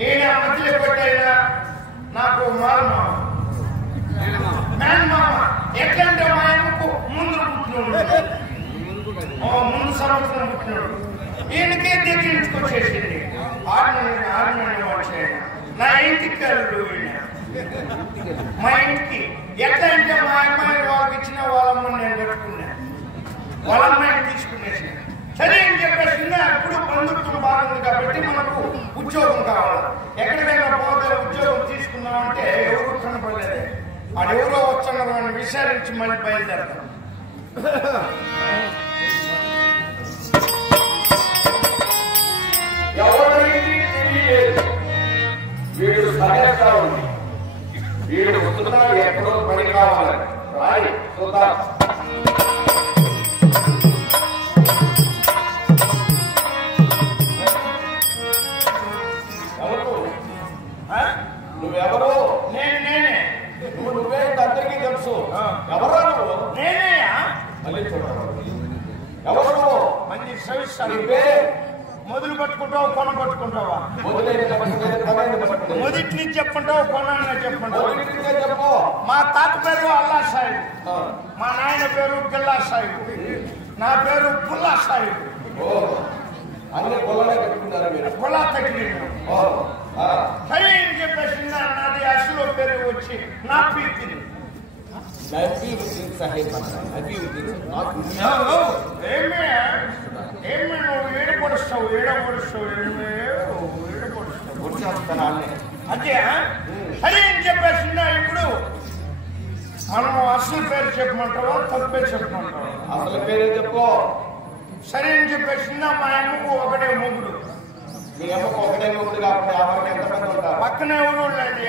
ఈయన మధ్యలో కొట్టైనా నాకు మేనమామ ఎట్లంటే మా ఆయనకు ముందు పుట్టినాడు, ముందు సంవత్సరం పుట్టినాడు. ఈయనకే దగ్గరించుకొచ్చేసింది. 6 నెలలు వచ్చాయన నా ఇంటికి కలరు. మా ఇంటికి ఎట్లా అంటే మా అమ్మాయి వాళ్ళకి ఇచ్చిన వాళ్ళమ్మని నేను కట్టుకున్నా, వాళ్ళ అమ్మాయిని తీసుకునేసి సరే అని చెప్పేసి అప్పుడు బంధుత్వం బాగుంది కాబట్టి మనకు ఉద్యోగం కావాలి. ఎక్కడికైనా పోతే ఉద్యోగం తీసుకున్నామంటే ఎవరు కనపడలేదు. అడెవరో వచ్చన్న వాళ్ళని విచారించి మళ్ళీ బయలుదేరతాం. ఎవరికి తెలియలేదు వీడు సహజంగా ఉంది, వీడు వస్తున్నాడు ఎక్కడో పని కావాలి రాయి చూద్దాం. నువ్వెవరు? నేనే. నువ్వే అందరికీ తెలుసు. ఎవరా నువ్వు? నేనే. మళ్ళీ చూడరు ఎవరు నువ్వు? మంచి సవిస్తాను. మొదలు పట్టుకుంటావు, కొన పట్టుకుంటావా? మొదటి నుంచి చెప్పుకుంటావు, కొన చెప్పుకుంటావు. మా తాత పేరు అల్లా సాహిబ్, మా నాయన పేరు గిల్లా సాహిబ్, నా పేరు పుల్లా సాహిబ్. అన్ని పొలాలే పెట్టుకున్నారు మీరు? పొలా తగిలింది. సరే అని చెప్పేసి నాది అసలు పేరు వచ్చి నా పీకింది. ఏమి నువ్వు ఏడపడుస్తావు, అదే సరే అని చెప్పేసి ఇప్పుడు మనం అసలు పేరు చెప్పమంటావా, తప్పే చెప్పమంటావా? అసలు పేరే చెప్పు. సరే అని చెప్పేసి మా అమ్మకు ఒకటే మొగుడు. మీ అమ్మకు ఒకటే మొగుడు కాబట్టి ఎవరికి ఎంతమంది ఉంటారు? పక్కన ఎవరు లేదు.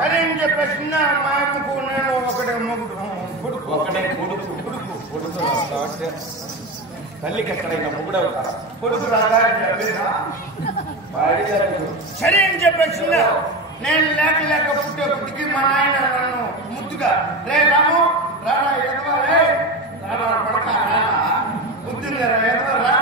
సరే అని చెప్పేసి మా అమ్మకు నేను ఒకటే మొగుడు, కొడుకు. ఒకటే కొడుకు. తల్లికి ఎక్కడైనా మొగుడు అవుతారా? కొడుకు. సరే అని చెప్పేసి నేను లేక పుట్టేప్పటికి మా ఆయన నన్ను ముద్దుగా రే రాము రారా ఎదవా రే రారా పడక ముద్దులేరా ఎదవరా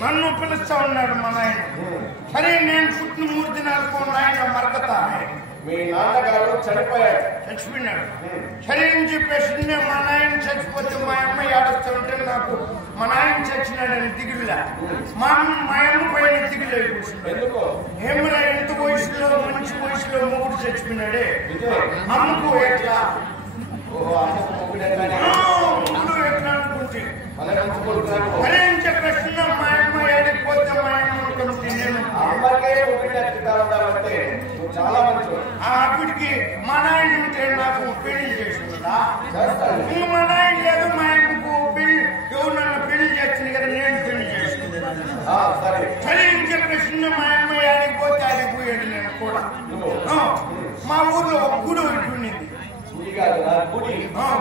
నన్ను పిలుస్తా ఉన్నాడు మా నాయన. సరే నేను పుట్టిన 3 దినాలకు నాయన మరకతా. మీ నాన్నగారు చచ్చిపోయినాడు. సరే అని చెప్పేసి మా నాయన చచ్చిపోతే మా అమ్మాయి ఆడుస్తూ ఉంటే నాకు మా నాయన చచ్చినాడని దిగులులా. మా అమ్మ పైన దిగులు అయిపోతుంది. ఏమరా ఎంత వయసులో మంచి వయసులో మొగుడు చచ్చిపోయినాడే, అమ్మకు ఎట్లా ఎట్లా అనుకుంటే సరే అని చెప్పేసి మా అమ్మ ఏడిపోతే మా అమ్మ అనుకుంటే నేను చాలా మంచి అప్పటికి మా నాయన ఉంటే నాకు పెళ్లి చేసిందా? ఇంకా మా నాయన లేదు, మా అమ్మకు పెళ్లి ఎవరు నన్ను పెళ్లి చేస్తుంది కదా, నేను పెళ్లి చేస్తుంది. సరే అని చెప్పేసి మా అమ్మ ఆడిపోతే ఆడిపోయాడు. నేను కూడా మా ఊర్లో ఒక గుడి ఉండింది.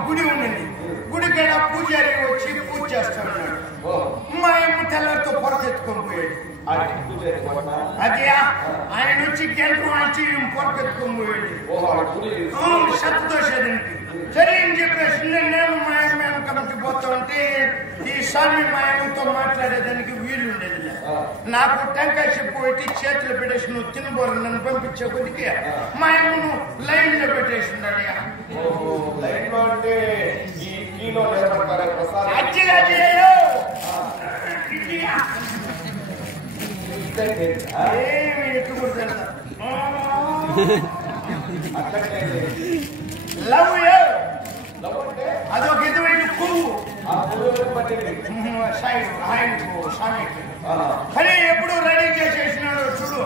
గుడి ఉండింది. గుడికి పూజారి వచ్చి పూజ చేస్తా ఉన్నాడు. మా అమ్మ తెల్లతో పొరకెత్తుకొని పోయాడు. అదే ఆయన వచ్చి గెంటు వచ్చి పొరకెత్తుకొని పోయాడు సత్తదోషానికి. సరే అని చెప్పేసి నేను మా అమ్మ కమిటీ పోతా ఉంటే ఈ స్వామి మా అమ్మతో మాట్లాడేదానికి వీలు ఉండేది. నాకు టెంకాయ చెప్పు పెట్టి చేతులు పెట్టేసి నువ్వు తినబోరు నన్ను పంపించే కొద్దికి మా అమ్మను లైన్ లో పెట్టేసింది. అదొక ఎదువైన పువ్వు సరే ఎప్పుడు రెడీ చేసేసినాడు చూడు.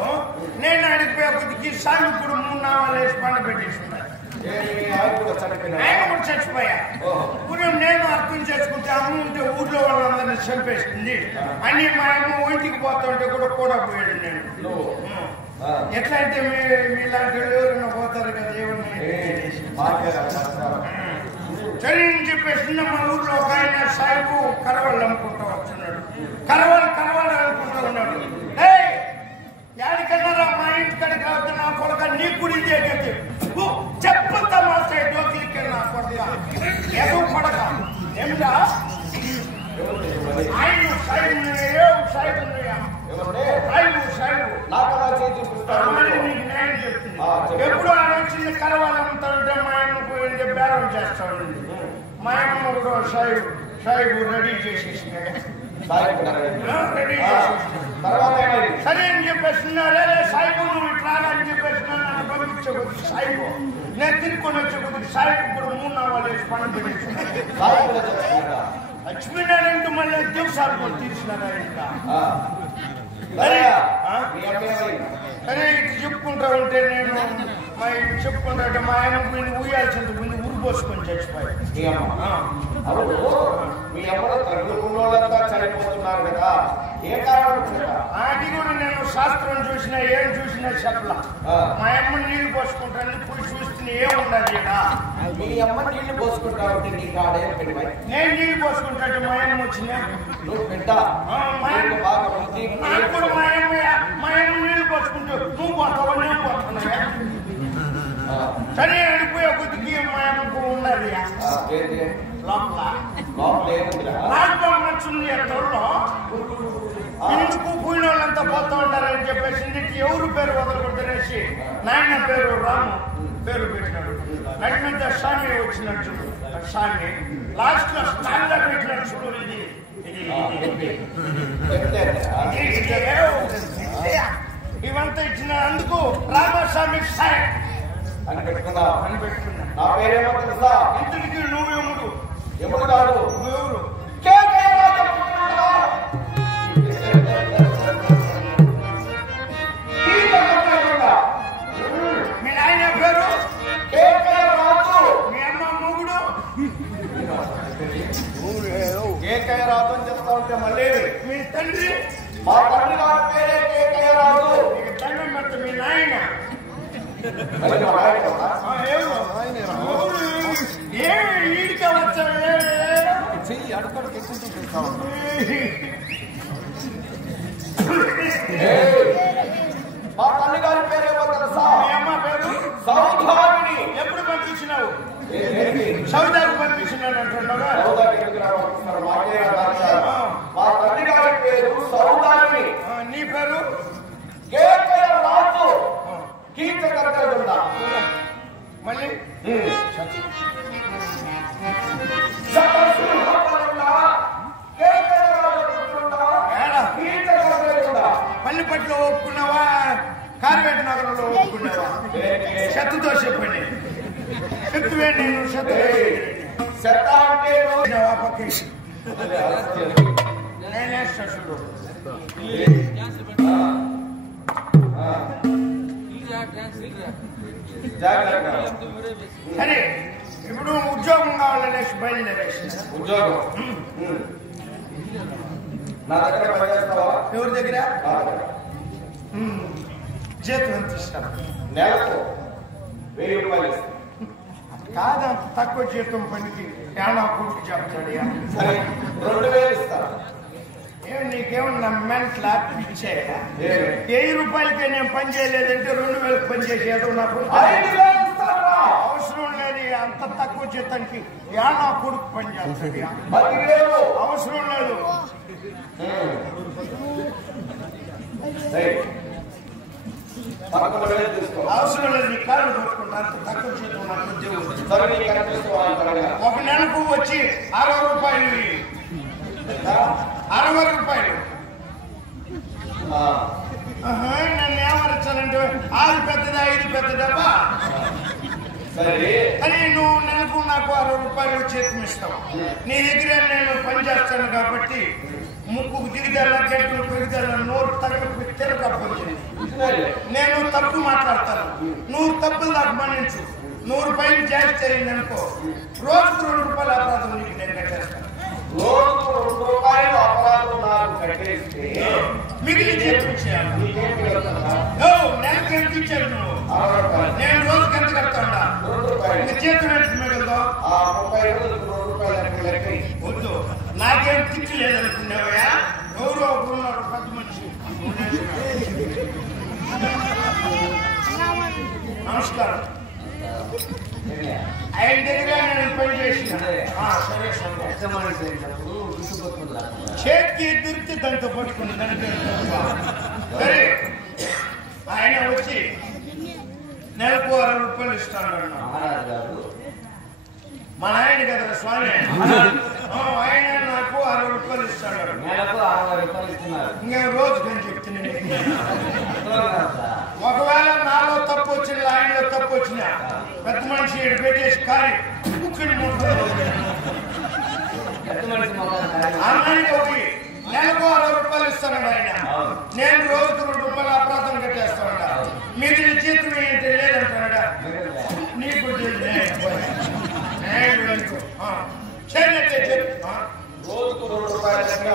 నేను అడిగిపోయే కొద్దికి స్వామి ఇప్పుడు 3 నామాలు వేసి పండ పెట్టేసిన్నాడు. ఆయన కూడా చచ్చిపోయా. ఊరు నేను అర్థం చేసుకుంటే అమ్మ ఉంటే ఊర్లో వాళ్ళందరినీ చంపేస్తుంది అని మా అమ్మ ఒంటికి పోతుంటే కూడా పోయాడు. నేను ఎట్లా అంటే మీలాంటి ఎవరైనా పోతారు కదా సరే అని చెప్పేసి మా ఊర్లో ఒక ఆయన సాయిబు కరవాళ్ళు అమ్ముకుంటూ వస్తున్నాడు. కరవాళ్ళు అనుకుంటూ ఉన్నాడు. యాడికన్నారా మా ఇంటి కడికి రావద్దు నా కొడక, నీ కూడా ఇదే చెప్పంతా మా సైడ్ డోకిలికి నా కొడక ఏదో పడక ప్రచారం చేస్తా ఉండింది. మా అమ్మ కూడా సాయిబు రెడీ చేసేసినాడు. రెడీ సరే అని చెప్పేస్తున్నారు. సాయిబు నువ్వు ఇట్లా అని చెప్పేస్తున్నా నన్ను పంపించే కొద్ది సాయిబు నేను తిరుక్కొని వచ్చే కొద్ది సాయిబు కూడా 3 నావాలు వేసి పని పెట్టేస్తున్నాడు. చచ్చిపోయినాడంటూ మళ్ళీ దివసాలు కూడా తీసినారా ఇంకా. అరే ఇటు చెప్పుకుంటా ఉంటే నేను మా ఇంటి చెప్పుకుంటా మా ఆయన ఊయాల్సింది ముందు ఊరు పోసుకొని చచ్చిపోయాడు. మీ అమ్మ తగ్గుకున్నోళ్ళంతా చనిపోతున్నారు కదా, ఏ కారణం? అది కూడా నేను శాస్త్రం చూసినా ఏం చూసినా చెప్పలా. మా అమ్మ నీళ్లు పోసుకుంటాను ఇప్పుడు చూస్తే ఏముండదు కదా. మీ అమ్మ నీళ్లు పోసుకుంటా ఉంటే నీకు ఆడేం పెట్టి నేను నీళ్లు పోసుకుంటాంటే మా అమ్మ వచ్చినా నువ్వు బిడ్డ బాగా ఇప్పుడు మా అమ్మ నీళ్లు పోసుకుంటూ నువ్వు పోతావా నేను పోతున్నా. సరే అడిపోయే కొద్దికి మా అమ్మకు ఉన్నది లాక్డౌన్ వచ్చింది. ఎక్కడో ఇందుకు పోయిన వాళ్ళంతా పోతా ఉంటారని చెప్పేసి ఎవరు పేరు వదలకొట్టేసి నాయన పేరు రాము పేరు పెట్టినాడు. నడి మీద స్వామి వచ్చినట్టు స్వామి లాస్ట్ లో స్టాండ్ గా పెట్టినట్టు చూడు. ఇవంతా ఇచ్చిన అందుకు రామస్వామి సాయి అని పెట్టుకున్నా అని పెట్టుకున్నా. నా పేరేమో తెలుసా? ఇంటికి నువ్వెముడు ఎముడు కాదు నువ్వెవరు? మీ నాయన పేరు రాజు, మీ అమ్మ మొగుడు కేకయ్య రాజు అని చెప్తా ఉంటే మళ్ళీ మీ తండ్రి మా తండ్రి గారి పేరే కేకయ్య రాజు. మీకు తండ్రి మొత్త మీ నాయన ఈడికే వచ్చాడు. మా తల్లి గారి పేరేమో తెలుసా? మీ అమ్మ పేరు సౌధామిని. ఎప్పుడు పంపించినావు? సౌదాకు పంపించినాడు అంటున్నావా? మా తల్లి గారి పేరు సౌధామిని. నీ పేరు కేకయ్య రాజు కీర్తకర్త. మళ్ళీ పల్లిపట్లో ఒప్పుకున్నావా? కార్వేట్ నగరంలో ఒప్పుకున్నావా? శత్తుతో చెప్పండి. శత్తువే నేను శత అంటే పక్కేసి నేనే శశుడు. సరే ఇప్పుడు ఉద్యోగం కావాలనేసి బయలుదేరేసి ఉద్యోగం నా దగ్గర పనిచేస్తావా? ఎవరి దగ్గర? జీతం ఎంత ఇస్తారు? నెలకు 1000 రూపాయలు. కాదంత తక్కువ జీతం పనికి ఏమన్నా కొడుకు చెప్తాడు. సరే 2000 ఇస్తాను. నీకేమన్నా మెంట్లా పిచ్చే? 1000 రూపాయలకే నేను పని చేయలేదంటే 2000 పని చేసేదో నాకు అవసరం లేదు. అంత తక్కువ జీతానికి ఏమన్నా కొడుకు పని చేస్తాడు. అవసరం లేదు. అవసరం లేదు. నీ కాళ్ళు కొట్టుకుంటా. అంత తక్కువ జీతం నాకు ఉద్యోగం. ఒక నెలకు వచ్చి 60 రూపాయలు 60 రూపాయలు. నన్ను ఏమరచాలంటే ఆది పెద్దదా ఇది పెద్దదబ్బా. కానీ నువ్వు నెలకు నాకు 60 రూపాయలు చేతిని ఇస్తావు. నీ దగ్గర నేను పని చేస్తాను కాబట్టి ముక్కుకు దిగుదల గంటలు పెరుగుదల నోరు తగ్గ తిరగకపోతుంది. నేను తప్పు మాట్లాడతాను. నువ్వు తప్పులు నాకు మన్నించు. 100 రూపాయలు జాస్తి అయింది అనుకో, రోజుకు 2 రూపాయలు అపరాధం నీకు నేను కట్టేస్తాను. మిగిలిన జీతం ఇచ్చేయాలి. నెలకు ఎంత ఇచ్చారు నువ్వు? నేను రోజుకి ఎంత కడతాడా? జీతం ఎంత మిగలదో? వద్దు, నాకేం తిట్టి లేదనుకున్నావా? ఎవరో ఒకరున్నారు పెద్ద మనిషి. నమస్కారం. ఆయన దగ్గర నేను పని చేసిన. సరే చేతికి దొరికితే దాంతో పట్టుకుని దానికి సరే. ఆయన వచ్చి నెలకు 60 రూపాయలు ఇస్తాను. మా ఆయన కదా స్వామి ఆయన నాకు 60 రూపాయలు ఇస్తాడు. నెలకు 60 రూపాయలు ఇస్తున్నారు. ఇంకా రోజుకని చెప్తున్నాను. ఒకవేళ నాలో తప్పు వచ్చిన ఆయనలో తప్పు వచ్చిన పెద్ద మనిషి పెట్టేసి కారి అన్నానికి ఒకటి నెలకు 60 రూపాయలు ఇస్తానండి ఆయన. నేను రోజుకు 2 రూపాయలు అపరాధం కట్టేస్తానంట. మిగిలిన జీతం ఏంటి లేదంటాడా నీకు రోజుకు 2 రూపాయల లెక్క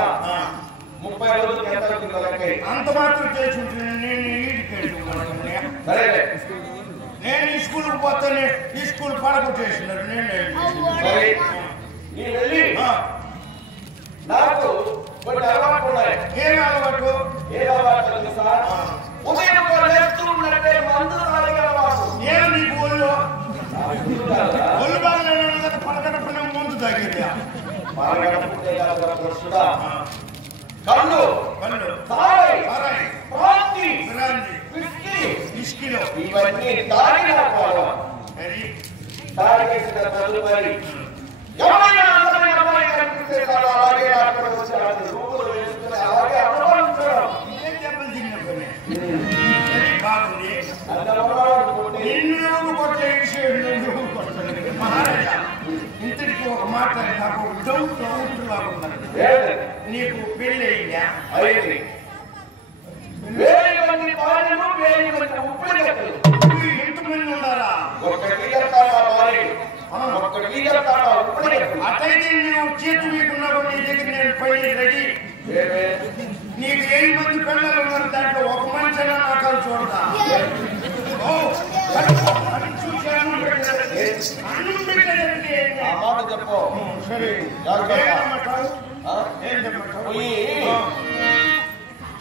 30 రోజులకి ఎంత అవుతుందో లెక్క. అంత మాత్రం చేసుకుంటున్నాను. నేను ఇంటికి సరే నేను ఈ స్కూల్కి పోతానే ఈ స్కూల్ పడగొట్టేసినారు. నేను వెళ్ళి నాకు కొన్ని అలవాట్లు ఉన్నాయి. ఏం అలవాటు? ఏ అలవాటు సార్? ఉదయం లేస్తున్నట్టే మందు తాగే అలవాటు. ఏం నీకు ఒళ్ళు ఒళ్ళు బాగలేను కదా పడగడపడిన ముందు తగ్గింది. కళ్ళు కళ్ళు తాయి సారాయి ప్రాంతి బ్రాంతి విస్కీ ఇస్కిలో ఇవన్నీ తాగిన అది తాగేసిన తదుపరి ఎవరైనా అందమైన అమ్మాయి కనిపిస్తే చాలు అలాగే అక్కడ వచ్చి రూపులు వేసుకుని అలాగే అనుభవించడం. ఏం దెబ్బలు తిన్న పని బాగుంది. నిన్ను కొట్టే విషయం మహారాజా ఇంతటికి ఒక మాట నాకు డౌట్ లాగున్నాను. నీకు పెళ్ళి అయిందా? అయింది. వేయి భార్యలు వేయి ఉప్పుడుగట్టలు. ఎంతమంది ఉన్నారా? ఒక్కటి అట్లయితే నువ్వు చేతి మీకున్నావు. నీ దగ్గర నేను పని రెడీ. నీకు 7 మంది పిల్లలు ఉన్నారు. దాంట్లో ఒక మనిషి నాకాలు చూడదా? చెప్పు. సరే ఏం చెప్పమంటావు?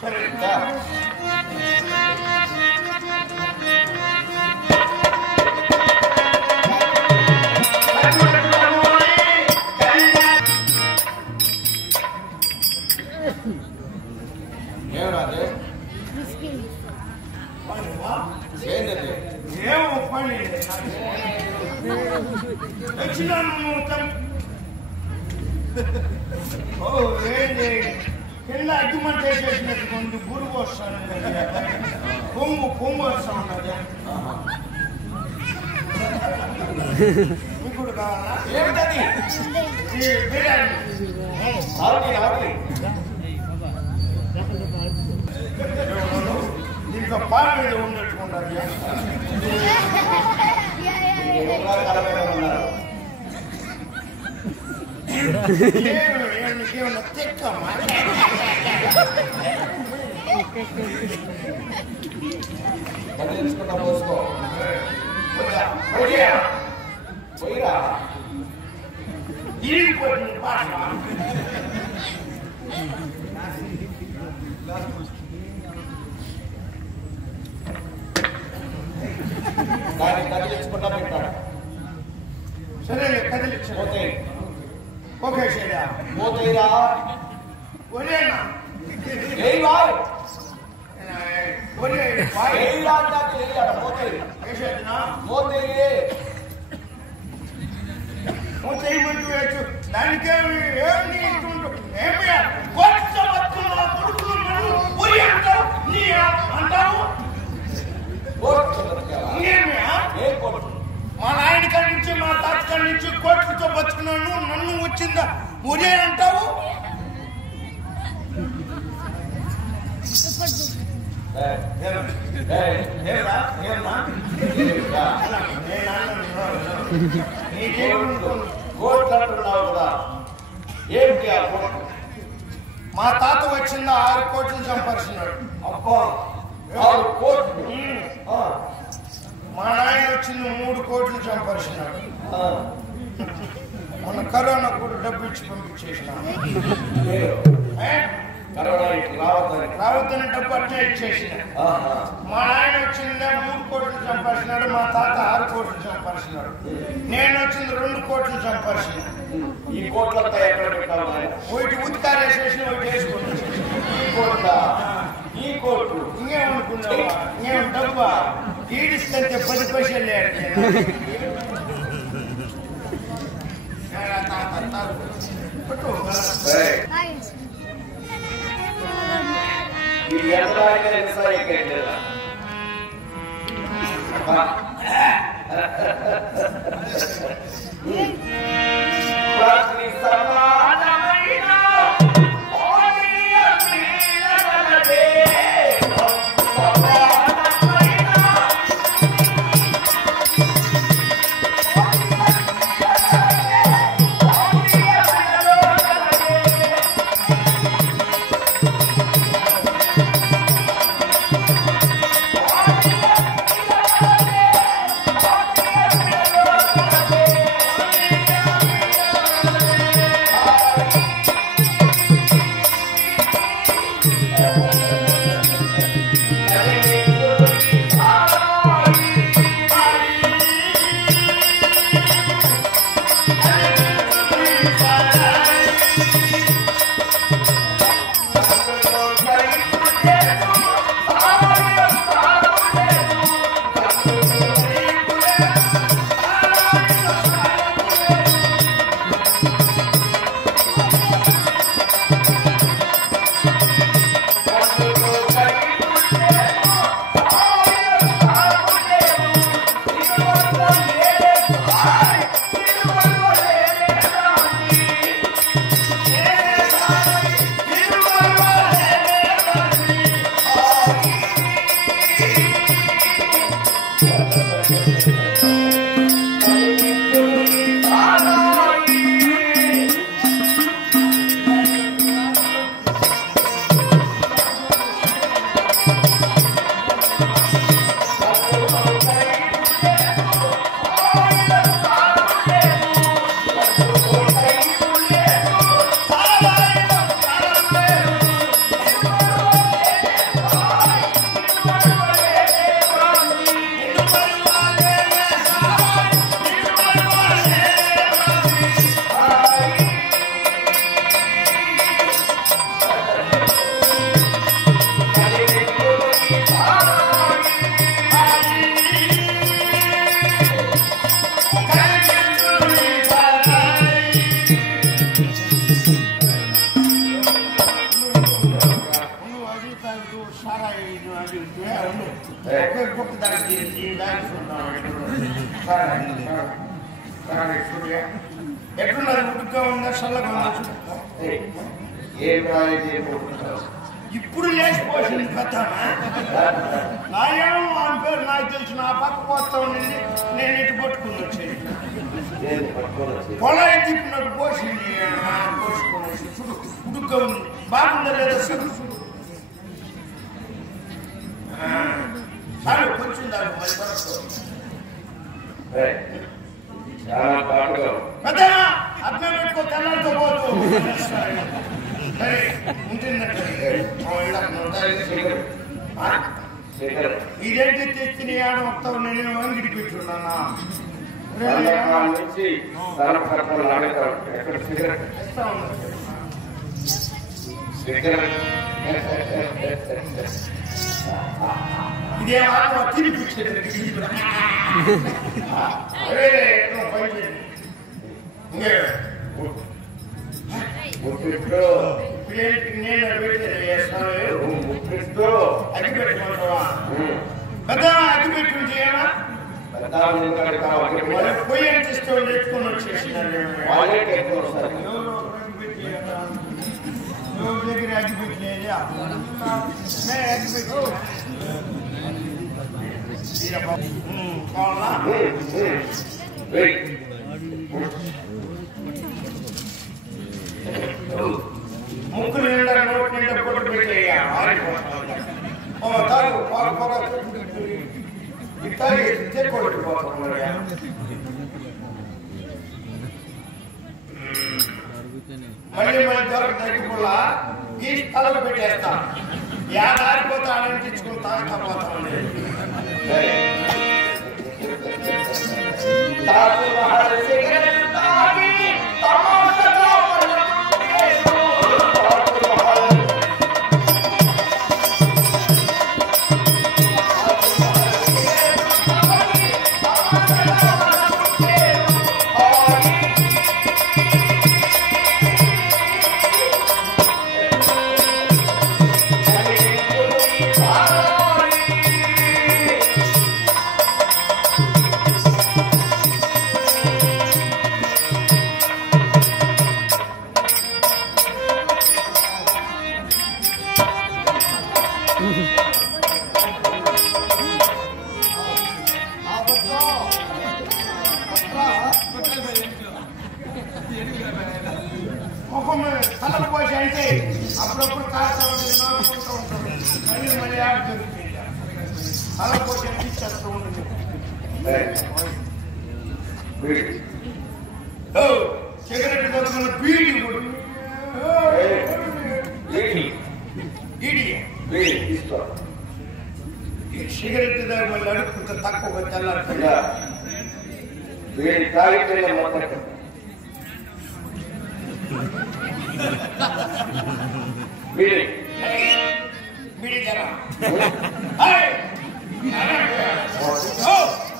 సరే ఏమో పని ఏంటి కింద అగ్గిమంట వేసేసినట్టు కొంచెం గురువు వస్తాను. పొంగు వస్తా ఉన్నది. ఇప్పుడు కావాలా? ఏమిటది? బిర్యానీ దీంట్లో పాలు మీద ఉండట్టుకుంటారు. నీకేమన్నా తెక్కమ్మా? పోసుకో పోయిరా ఇరిగిపోతుంది భాష. దాన్ని కదిలించుకుంటా పెట్టాడు. సరే కదిలించే ఓకే సరే పోతేరా ఒరేనా చేయమంటూ వేయచ్చు. దానికేమి ఏమి అంటావు? మా నాయన కాడి నుంచి మా తాత కాడి నుంచి కోట్లతో బతుకున్నాను. నన్ను వచ్చిందా ఒరే అంటావు? మా తాత వచ్చిందా 6 కోట్లు సంపాదించినాడు. మా నాయన వచ్చింది 3 కోట్లు సంపాదించినాడు. మన కరోనా కూడా డబ్బు ఇచ్చి పంపించేసిన రావద్దని డబ్బు అట్లా ఇచ్చేసిన. మా నాయన వచ్చిందా 3 కోట్లు సంపాదించినాడు. మా తాత 6 కోట్లు సంపాదించినాడు. నేను వచ్చింది 2 కోట్లు సంపాదించిన. ఈ కోట్లంతా ఎక్కడ పెట్టాలి? ఒకటి ఉత్కారేసేసిన ఒకటి వేసుకుంటా. ఈ కోట్లు ఇంకేమనుకున్నావా? ఇంకేం డబ్బా ఈడిస్తే 10 పైసలు లేదు. ఇది ఎంత ఎట్లున్నారు ఉడుగ్గా ఉందా చల్లగా ఉందా ఇప్పుడు లేచిపోయింది కథ నాయేమో ఆమె పేరు నాకు తెలిసి నా పక్క పోస్తా ఉండింది నేను ఇటు పట్టుకుని వచ్చేది పొలాయి తిప్పినట్టు పోసింది పోసుకుని చూడు ఉడుగ్గా ఉంది బాగుందా లేదా చూడు చూడు చాలు కొంచెం దాని మరి పెద్దనా అర్థం పెట్టుకో తెల్లంతో పోతూ సరే ఉంటుందంటే ఇదేంటి తెచ్చి నీ ఆడ వస్తావు నేను వంగిడి పెట్టున్నానా ఇదే తినిపించేది నేను అగ్గి పెట్టుకుంటావా పెద్ద అగ్గి పెట్టుకుని చేయనా పొయ్యి అంటిస్తూ తెచ్చుకొని వచ్చేసినారు దగ్గర అగ్గి పెట్టలేదు అగ్గి పెట్టు కావాలా ముక్కు నిండా నోటి నిండా పొట్టు పెట్టేయ్యా తాగు తాగి మళ్ళీ మళ్ళీ దొరకు తగ్గిపోలా ఈ తలకు పెట్టేస్తా యాదారిపోతే ఆనందించుకుని తాగుతా పోతా అప్పుడప్పుడు కాస్త నాకుంటూ ఉంటుంది మళ్ళీ ఆడ దొరికింది అలా పోతే చేస్తూ ఉంటుంది సిగరెట్ దొరకని బీడి సిగరెట్ దగ్గర మళ్ళీ అడుక్కుంటే తక్కువ తెల్లాడుతుంది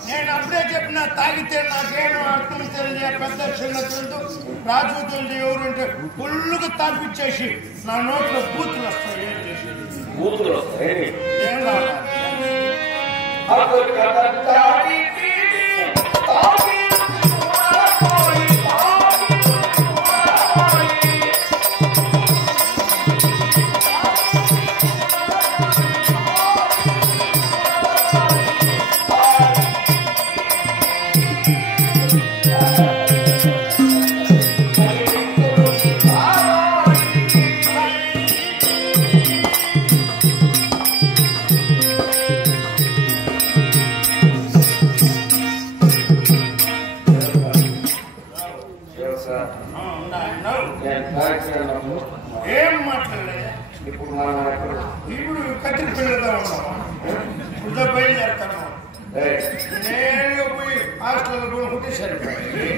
నేను అప్పుడే చెప్పిన తాగితే నాకేమో అర్థం తెలియదు పెద్ద చిన్న తెలుదు రాజు తెలియదు ఎవరుంటే ఫుల్గా తాపిచ్చేసి నా నోట్లో బూతులు వస్తాయి ఏం చేసేది ఏం కావాలి ఏం మాట్లాడలేదు ఇప్పుడు కత్తిరి పిల్లలుగా ఉన్నాము ఇప్పుడు బయలుదేరుతాను నేను పోయి హాస్టల్ కొనుక్కుంటే సరిపోయింది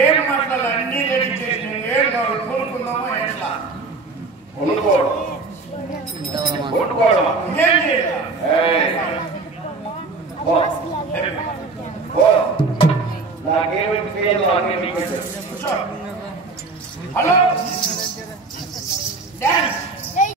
ఏం మాటలు అన్ని రెడీ చేసి ఏం కావాలి కొనుక్కుందామా ఎట్లా ఏం చేయాలి హలో డాన్స్